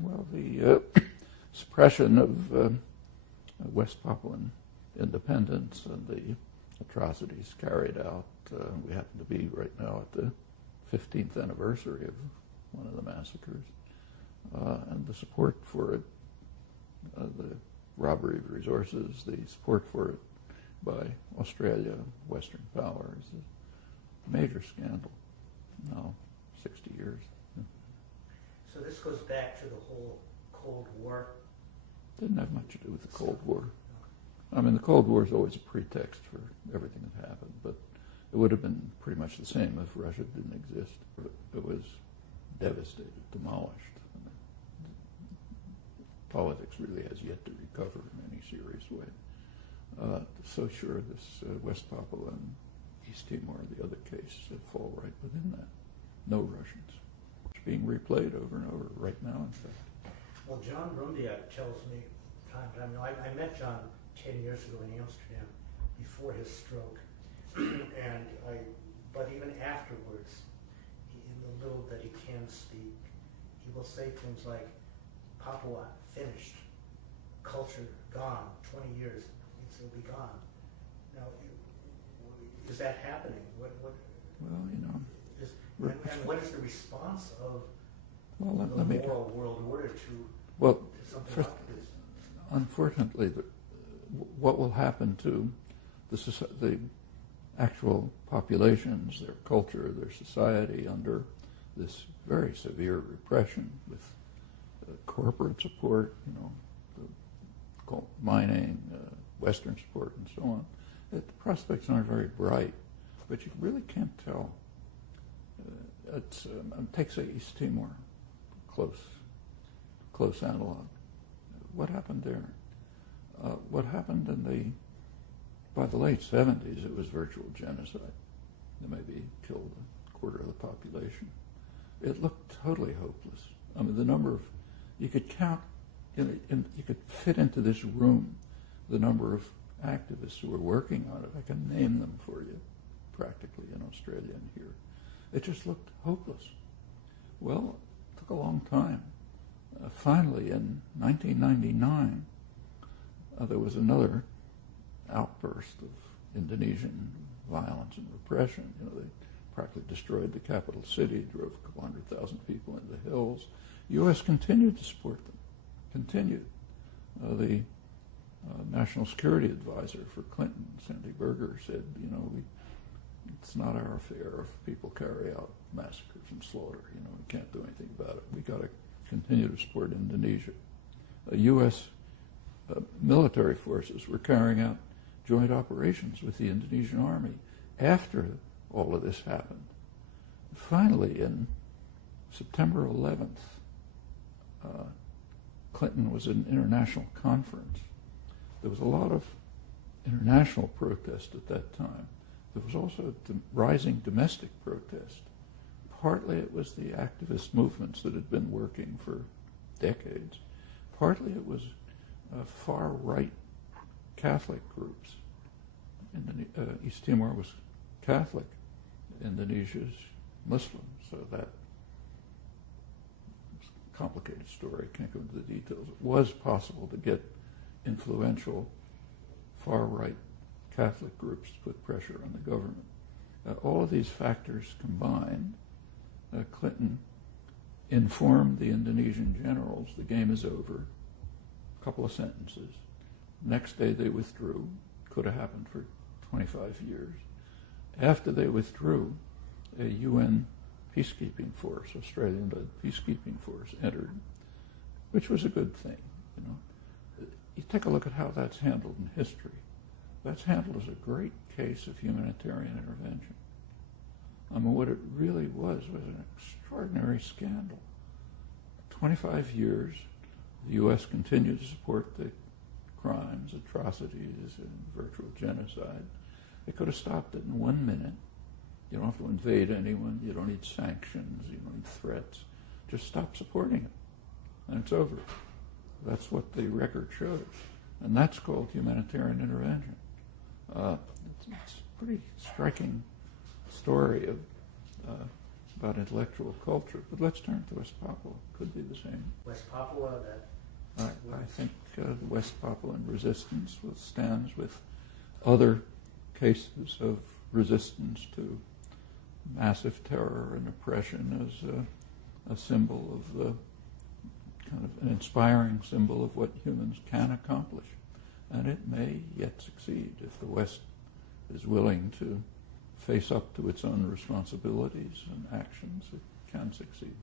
Well, the suppression of West Papuan independence and the atrocities carried out. We happen to be right now at the 15th anniversary of one of the massacres. And the support for it, the robbery of resources, the support for it by Australia, Western powers, a major scandal. Now, 60 years. So this goes back to the whole Cold War? Didn't have much to do with the Cold War. I mean, the Cold War is always a pretext for everything that happened, but it would have been pretty much the same if Russia didn't exist. It was devastated, demolished. Politics really has yet to recover in any serious way. So sure, this West Papua and East Timor, the other case, fall right within that. No Russians. It's being replayed over and over right now, in fact. Well, John Brumbiak tells me time to time. I met John 10 years ago in Amsterdam before his stroke, but even afterwards, in the little that he can speak, he will say things like, Papua finished, culture gone, 20 years, it'll be gone. Now, is that happening? Well, you know. And what is the response of the moral world order to something like this? Unfortunately, what will happen to the actual populations, their culture, their society under this very severe repression with corporate support, the mining, Western support, and so on. The prospects aren't very bright, but you really can't tell. Take, say, East Timor, close analog. What happened there? What happened by the late 70s, it was virtual genocide. They maybe killed a quarter of the population. It looked totally hopeless. I mean, the number of, you could count, you could fit into this room the number of activists who were working on it. I can name them for you, practically, in Australia and here. It just looked hopeless. Well, it took a long time. Finally, in 1999, there was another outburst of Indonesian violence and repression. They practically destroyed the capital city, drove a couple 100,000 people into the hills. The U.S. continued to support them, continued. The National Security Advisor for Clinton, Sandy Berger, said, it's not our affair if people carry out massacres and slaughter. We can't do anything about it. We got to continue to support Indonesia. U.S. Military forces were carrying out joint operations with the Indonesian army after all of this happened. Finally, in September 11th, Clinton was at an international conference. There was a lot of international protest at that time. There was also rising domestic protest. Partly it was the activist movements that had been working for decades. Partly it was far-right Catholic groups. East Timor was Catholic. Indonesia's Muslim, so that was a complicated story. I can't go into the details. It was possible to get influential far-right Catholic groups to put pressure on the government. All of these factors combined, Clinton informed the Indonesian generals the game is over, a couple of sentences. Next day they withdrew. Could have happened for 25 years. After they withdrew, a UN peacekeeping force, Australian-led peacekeeping force, entered, which was a good thing. You take a look at how that's handled in history. That's handled as a great case of humanitarian intervention. I mean, what it really was an extraordinary scandal. 25 years, the U.S. continued to support the crimes, atrocities, and virtual genocide. They could have stopped it in 1 minute. You don't have to invade anyone. You don't need sanctions. You don't need threats. Just stop supporting it, and it's over. That's what the record shows. And that's called humanitarian intervention. It's a pretty striking story of about intellectual culture. But let's turn to West Papua. Could be the same. West Papua, that I think the West Papuan resistance stands with other cases of resistance to massive terror and oppression as a symbol of the kind of an inspiring symbol of what humans can accomplish. And it may yet succeed if the West is willing to face up to its own responsibilities and actions. It can succeed.